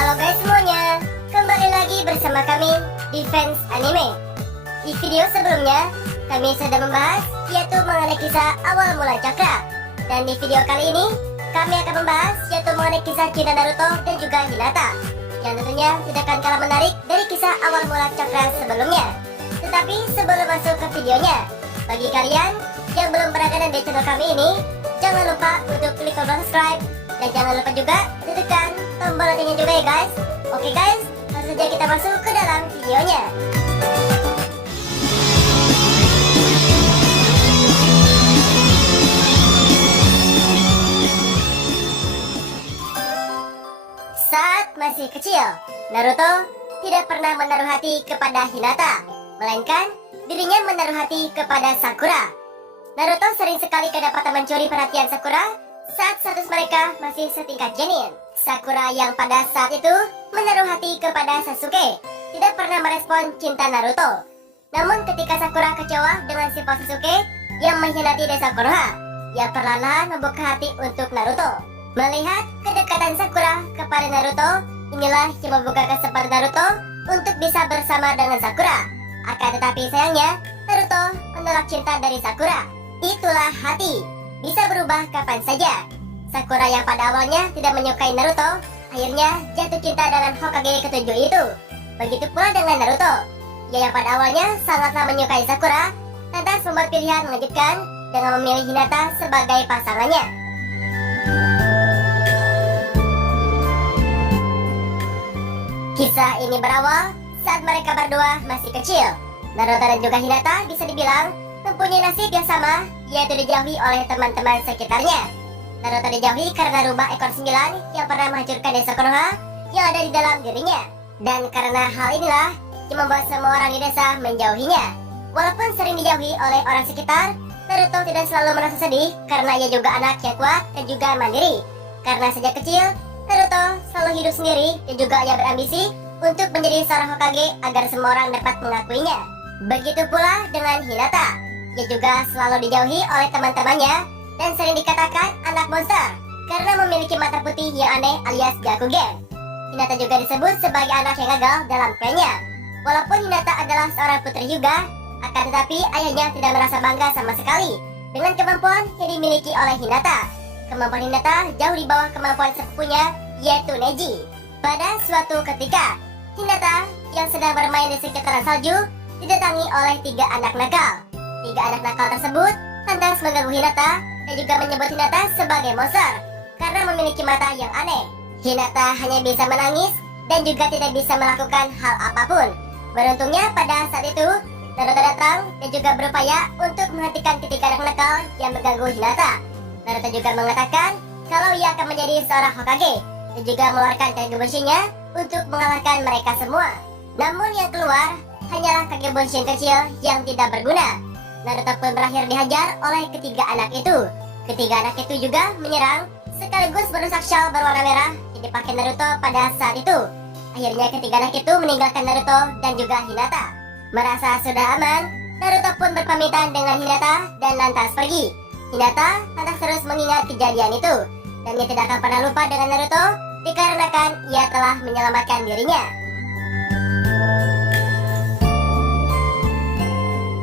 Halo guys semuanya, kembali lagi bersama kami di Fans Anime. Di video sebelumnya, kami sudah membahas yaitu mengenai kisah awal mula Chakra. Dan di video kali ini, kami akan membahas yaitu mengenai kisah cinta Naruto dan juga Hinata, yang tentunya tidak akan kalah menarik dari kisah awal mula Chakra sebelumnya. Tetapi sebelum masuk ke videonya, bagi kalian yang belum pernah gabung di channel kami ini, jangan lupa untuk klik tombol subscribe. Dan jangan lupa juga tekan tombol loncengnya juga ya guys. Oke guys, langsung saja kita masuk ke dalam videonya. Saat masih kecil, Naruto tidak pernah menaruh hati kepada Hinata, melainkan dirinya menaruh hati kepada Sakura. Naruto sering sekali kedapatan mencuri perhatian Sakura saat status mereka masih setingkat genin. Sakura yang pada saat itu menaruh hati kepada Sasuke tidak pernah merespon cinta Naruto. Namun ketika Sakura kecewa dengan sifat Sasuke yang mengkhianati desa Konoha, ia perlahan membuka hati untuk Naruto. Melihat kedekatan Sakura kepada Naruto, inilah yang membuka kesempatan Naruto untuk bisa bersama dengan Sakura. Akan tetapi sayangnya, Naruto menolak cinta dari Sakura. Itulah hati, bisa berubah kapan saja. Sakura yang pada awalnya tidak menyukai Naruto, akhirnya jatuh cinta dengan Hokage ketujuh itu. Begitu pula dengan Naruto, ia yang pada awalnya sangatlah menyukai Sakura, lantas membuat pilihan mengejutkan dengan memilih Hinata sebagai pasangannya. Kisah ini berawal saat mereka berdua masih kecil. Naruto dan juga Hinata bisa dibilang mempunyai nasib yang sama, yaitu dijauhi oleh teman-teman sekitarnya. Naruto dijauhi karena rubah ekor 9 yang pernah menghancurkan desa Konoha yang ada di dalam dirinya. Dan karena hal inilah yang membuat semua orang di desa menjauhinya. Walaupun sering dijauhi oleh orang sekitar, Naruto tidak selalu merasa sedih karena ia juga anak yang kuat dan juga mandiri. Karena sejak kecil, Naruto selalu hidup sendiri dan juga ia berambisi untuk menjadi seorang Hokage agar semua orang dapat mengakuinya. Begitu pula dengan Hinata. Ia juga selalu dijauhi oleh teman-temannya dan sering dikatakan anak monster karena memiliki mata putih yang aneh alias Gakugen. Hinata juga disebut sebagai anak yang gagal dalam klannya. Walaupun Hinata adalah seorang putri Hyuga, akan tetapi ayahnya tidak merasa bangga sama sekali dengan kemampuan yang dimiliki oleh Hinata. Kemampuan Hinata jauh di bawah kemampuan sepupunya, yaitu Neji. Pada suatu ketika, Hinata yang sedang bermain di sekitaran salju didatangi oleh 3 anak nakal. 3 anak nakal tersebut lantas mengganggu Hinata dan juga menyebut Hinata sebagai monster karena memiliki mata yang aneh. Hinata hanya bisa menangis dan juga tidak bisa melakukan hal apapun. Beruntungnya pada saat itu, Naruto datang dan juga berupaya untuk menghentikan ketiga anak nakal yang mengganggu Hinata. Naruto juga mengatakan kalau ia akan menjadi seorang Hokage dan juga mengeluarkan Kage Bunshin-nya untuk mengalahkan mereka semua. Namun yang keluar hanyalah Kage Bunshin kecil yang tidak berguna. Naruto pun berakhir dihajar oleh ketiga anak itu. Ketiga anak itu juga menyerang sekaligus merusak shawl berwarna merah yang dipakai Naruto pada saat itu. Akhirnya ketiga anak itu meninggalkan Naruto dan juga Hinata. Merasa sudah aman, Naruto pun berpamitan dengan Hinata dan lantas pergi. Hinata lantas terus mengingat kejadian itu dan ia tidak akan pernah lupa dengan Naruto dikarenakan ia telah menyelamatkan dirinya.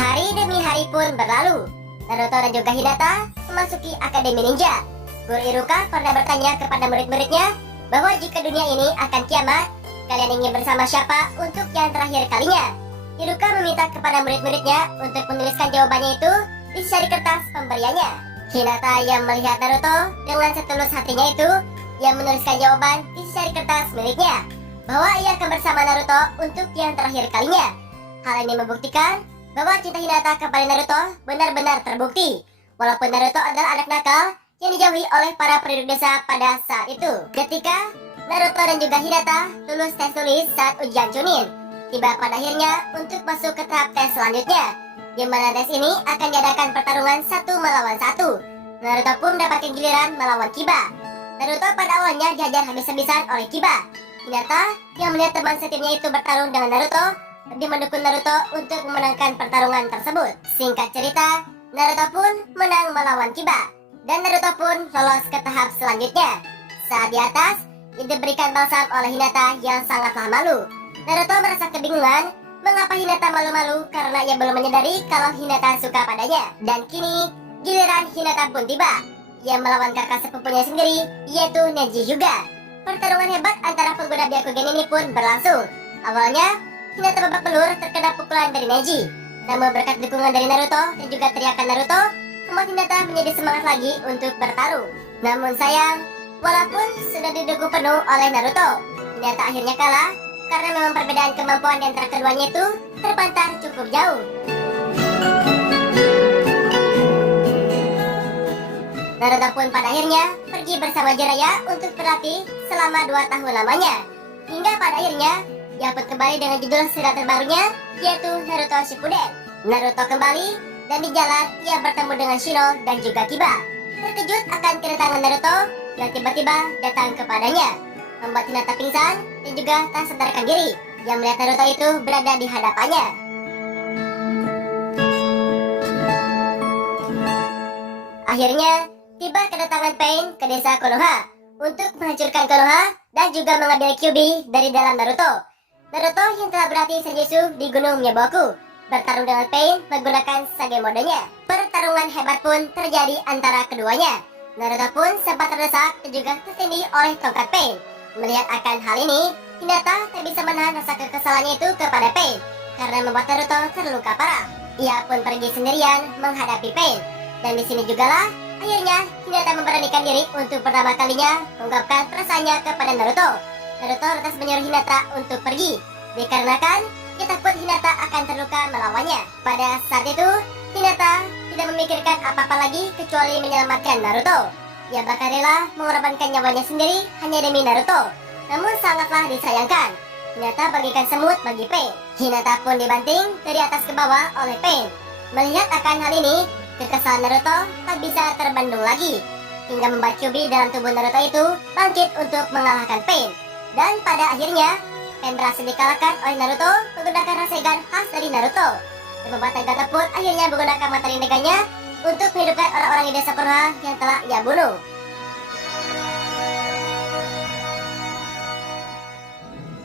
Hari demi hari pun berlalu. Naruto dan juga Hinata memasuki Akademi Ninja. Guru Iruka pernah bertanya kepada murid-muridnya bahwa jika dunia ini akan kiamat, kalian ingin bersama siapa untuk yang terakhir kalinya? Iruka meminta kepada murid-muridnya untuk menuliskan jawabannya itu di secari kertas pemberiannya. Hinata yang melihat Naruto dengan setulus hatinya itu, yang menuliskan jawaban di secari kertas miliknya bahwa ia akan bersama Naruto untuk yang terakhir kalinya. Hal ini membuktikan bahwa cinta Hinata kepada Naruto benar-benar terbukti. Walaupun Naruto adalah anak nakal yang dijauhi oleh para penduduk desa pada saat itu. Ketika Naruto dan juga Hinata lulus tes tulis saat ujian Chunin, tiba pada akhirnya untuk masuk ke tahap tes selanjutnya, di mana tes ini akan diadakan pertarungan 1 melawan 1. Naruto pun mendapatkan giliran melawan Kiba. Naruto pada awalnya dihajar habis-habisan oleh Kiba. Hinata yang melihat teman setimnya itu bertarung dengan Naruto lebih mendukung Naruto untuk memenangkan pertarungan tersebut. Singkat cerita, Naruto pun menang melawan Kiba dan Naruto pun lolos ke tahap selanjutnya. Saat di atas, diberikan balsam oleh Hinata yang sangatlah malu. Naruto merasa kebingungan mengapa Hinata malu-malu karena ia belum menyadari kalau Hinata suka padanya. Dan kini giliran Hinata pun tiba. Ia melawan kakak sepupunya sendiri, yaitu Neji Hyuga. Pertarungan hebat antara pengguna Byakugan ini pun berlangsung. Awalnya Hinata babak belur terkena pukulan dari Neji. Namun berkat dukungan dari Naruto dan juga teriakan Naruto, membuat Hinata menjadi semangat lagi untuk bertarung. Namun sayang, walaupun sudah didukung penuh oleh Naruto, Hinata akhirnya kalah karena memang perbedaan kemampuan di antara keduanya itu terpantar cukup jauh. Naruto pun pada akhirnya pergi bersama Jiraiya untuk berlatih selama 2 tahun lamanya. Hingga pada akhirnya ia pun kembali dengan judul serial terbarunya, yaitu Naruto Shippuden. Naruto kembali dan di jalan ia bertemu dengan Shino dan juga Kiba. Terkejut akan kedatangan Naruto yang tiba-tiba datang kepadanya, membuat Hinata pingsan dan juga tak sadarkan diri yang melihat Naruto itu berada di hadapannya. Akhirnya tiba kedatangan Pain ke desa Konoha untuk menghancurkan Konoha dan juga mengambil Kyuubi dari dalam Naruto. Naruto yang telah berlatih Senjutsu di Gunung Myoboku bertarung dengan Pain menggunakan Sage modenya. Pertarungan hebat pun terjadi antara keduanya. Naruto pun sempat terdesak dan juga tertindih oleh tongkat Pain. Melihat akan hal ini, Hinata tak bisa menahan rasa kekesalannya itu kepada Pain karena membuat Naruto terluka parah. Ia pun pergi sendirian menghadapi Pain. Dan di sini jugalah akhirnya Hinata memberanikan diri untuk pertama kalinya mengungkapkan perasaannya kepada Naruto. Naruto lantas menyuruh Hinata untuk pergi, dikarenakan ia takut Hinata akan terluka melawannya. Pada saat itu, Hinata tidak memikirkan apa-apa lagi kecuali menyelamatkan Naruto. Ia bahkan rela mengorbankan nyawanya sendiri hanya demi Naruto. Namun sangatlah disayangkan, Hinata bagikan semut bagi Pain. Hinata pun dibanting dari atas ke bawah oleh Pain. Melihat akan hal ini, kekesalan Naruto tak bisa terbendung lagi, hingga membuat Kyuubi dalam tubuh Naruto itu bangkit untuk mengalahkan Pain. Dan pada akhirnya, Pain berhasil dikalahkan oleh Naruto menggunakan Rasengan khas dari Naruto. Dan membuat Nagato pun akhirnya menggunakan mata Rinnegan-nya untuk menghidupkan orang-orang di desa Konoha yang telah ia bunuh.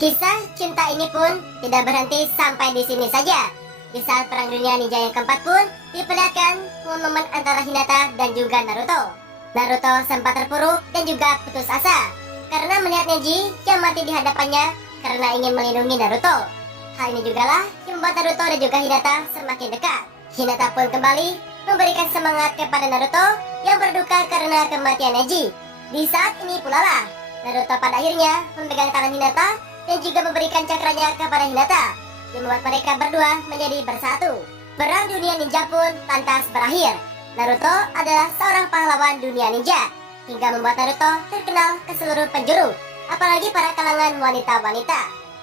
Kisah cinta ini pun tidak berhenti sampai di sini saja. Di saat Perang Dunia Ninja yang keempat pun diperlihatkan momen antara Hinata dan juga Naruto. Naruto sempat terpuruk dan juga putus asa karena melihat Neji yang mati di hadapannya karena ingin melindungi Naruto. Hal ini jugalah yang membuat Naruto dan juga Hinata semakin dekat. Hinata pun kembali memberikan semangat kepada Naruto yang berduka karena kematian Neji. Di saat ini pula lah Naruto pada akhirnya memegang tangan Hinata dan juga memberikan cakranya kepada Hinata, yang membuat mereka berdua menjadi bersatu. Perang Dunia Ninja pun lantas berakhir. Naruto adalah seorang pahlawan dunia ninja, hingga membuat Naruto terkenal ke seluruh penjuru, apalagi para kalangan wanita-wanita.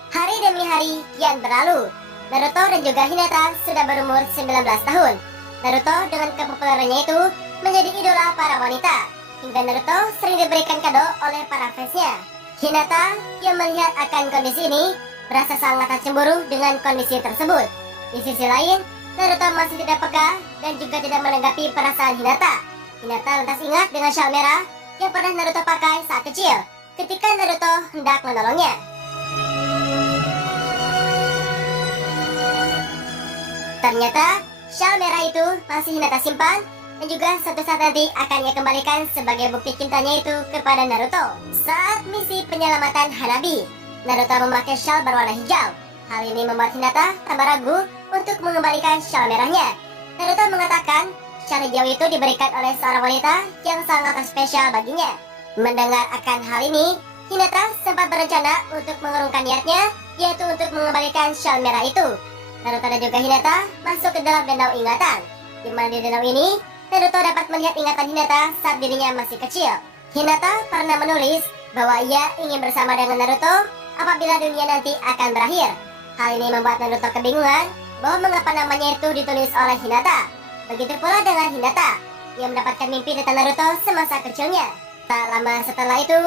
Hari demi hari kian berlalu. Naruto dan juga Hinata sudah berumur 19 tahun. Naruto dengan kepopularannya itu menjadi idola para wanita, hingga Naruto sering diberikan kado oleh para fansnya. Hinata yang melihat akan kondisi ini merasa sangat cemburu dengan kondisi tersebut. Di sisi lain, Naruto masih tidak peka dan juga tidak menanggapi perasaan Hinata. Hinata lantas ingat dengan syal merah yang pernah Naruto pakai saat kecil ketika Naruto hendak menolongnya. Ternyata syal merah itu masih Hinata simpan dan juga suatu saat nanti akan ia kembalikan sebagai bukti cintanya itu kepada Naruto. Saat misi penyelamatan Hanabi, Naruto memakai syal berwarna hijau. Hal ini membuat Hinata tambah ragu untuk mengembalikan syal merahnya. Naruto mengatakan syal hijau itu diberikan oleh seorang wanita yang sangat spesial baginya. Mendengar akan hal ini, Hinata sempat berencana untuk mengurungkan niatnya, yaitu untuk mengembalikan syal merah itu. Naruto dan juga Hinata masuk ke dalam danau ingatan, di mana di danau ini Naruto dapat melihat ingatan Hinata saat dirinya masih kecil. Hinata pernah menulis bahwa ia ingin bersama dengan Naruto apabila dunia nanti akan berakhir. Hal ini membuat Naruto kebingungan bahwa mengapa namanya itu ditulis oleh Hinata. Begitu pula dengan Hinata yang mendapatkan mimpi tentang Naruto semasa kecilnya. Tak lama setelah itu,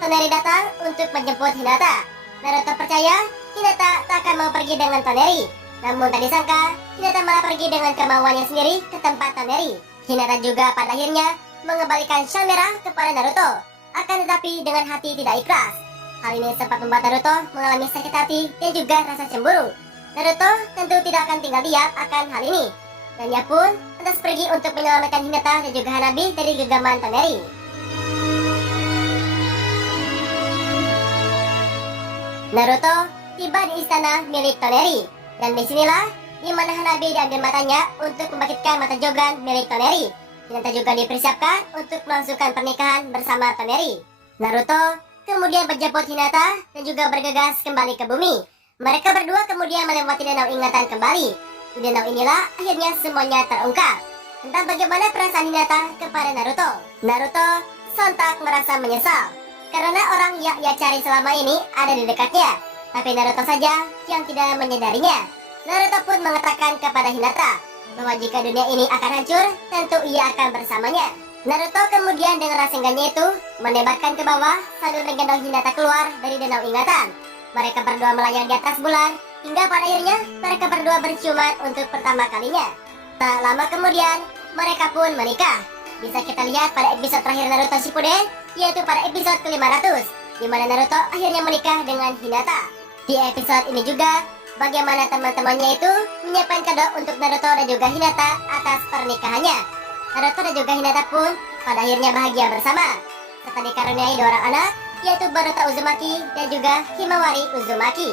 Toneri datang untuk menjemput Hinata. Naruto percaya Hinata tak akan mau pergi dengan Toneri. Namun tak disangka, Hinata malah pergi dengan kemauannya sendiri ke tempat Toneri. Hinata juga pada akhirnya mengembalikan syal merah kepada Naruto, akan tetapi dengan hati tidak ikhlas. Hal ini sempat membuat Naruto mengalami sakit hati dan juga rasa cemburu. Naruto tentu tidak akan tinggal diam akan hal ini, dan ia pun lantas pergi untuk menyelamatkan Hinata dan juga Hanabi dari genggaman Toneri. Naruto tiba di istana milik Toneri, dan disinilah di mana Hanabi diambil matanya untuk membangkitkan mata Jogan milik Toneri. Hinata juga dipersiapkan untuk melangsungkan pernikahan bersama Toneri. Naruto kemudian menjemput Hinata dan juga bergegas kembali ke bumi. Mereka berdua kemudian melewati danau ingatan kembali. Di danau inilah akhirnya semuanya terungkap tentang bagaimana perasaan Hinata kepada Naruto. Naruto sontak merasa menyesal karena orang yang ia cari selama ini ada di dekatnya, tapi Naruto saja yang tidak menyadarinya. Naruto pun mengatakan kepada Hinata bahwa jika dunia ini akan hancur, tentu ia akan bersamanya. Naruto kemudian dengan Rasengannya itu menembakkan ke bawah sambil menggendong Hinata keluar dari danau ingatan. Mereka berdua melayang di atas bulan hingga pada akhirnya mereka berdua berciuman untuk pertama kalinya. Tak lama kemudian mereka pun menikah. Bisa kita lihat pada episode terakhir Naruto Shippuden, yaitu pada episode ke-500, di mana Naruto akhirnya menikah dengan Hinata. Di episode ini juga bagaimana teman-temannya itu menyiapkan kado untuk Naruto dan juga Hinata atas pernikahannya. Naruto dan juga Hinata pun pada akhirnya bahagia bersama, serta dikaruniai 2 orang anak, yaitu Boruto Uzumaki dan juga Himawari Uzumaki.